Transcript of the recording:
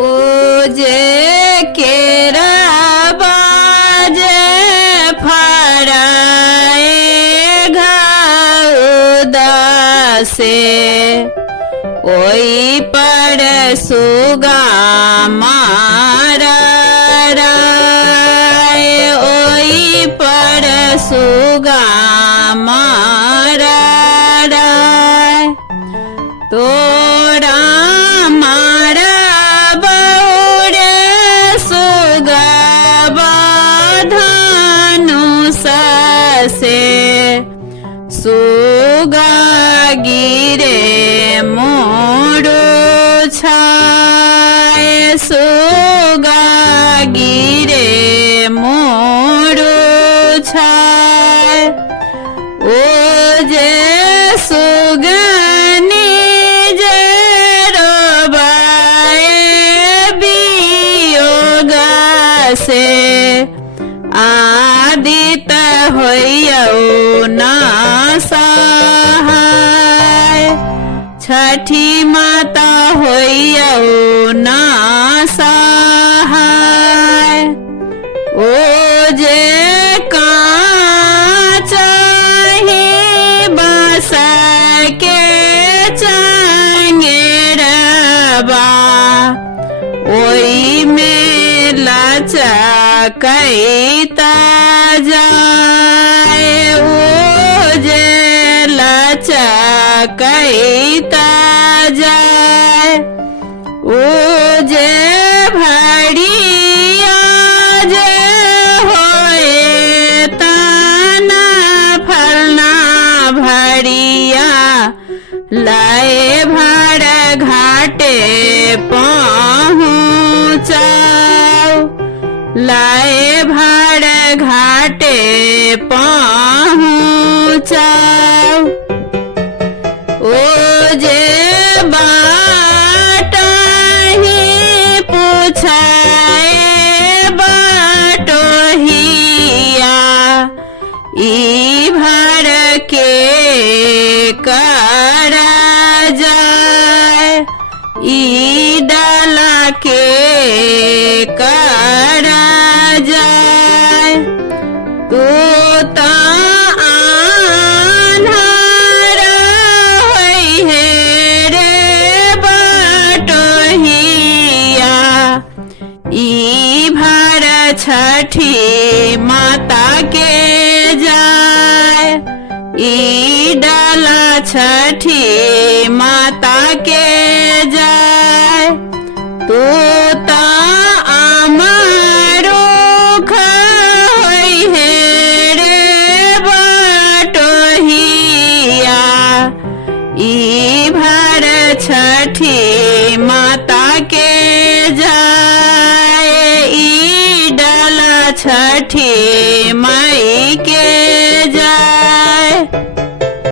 ओ जे केरा बाजे फड़ाए घाउदासे ओई पर सुगा मारा राय ओई पर सुगा मारा राय तोरा मारा बौरे सुगा धनुष से सुगा गिरे मोरो छाए सुगा गिरे मोरो छाए ओ जे सुगनी जे रोबाए वियोग से आदित होइयौ ना सहाय छठी माता होइयौ ना सहाय ओ जे चाही बस के चंगेरबा ओई में लचकैता जाए ओ जे लचकैता जाए ओ जे भड़िया जे होए तना फलना भड़िया लाए भर घाटे पहुँचाओ लाए भर घाटे पहुँचाओ ओ जे बाटही पूछाए बाटोहिया ई भर के कर जाए ई डाला के कर जाए तू तो आन्हर होई है रे बाटोहिया ई भर छठी माता के जाए ई डाला छठी माता के जाए तू तो आमारो होई है रे बाटोहिया ई भर छठी माता के जाए ई डाला छठी माता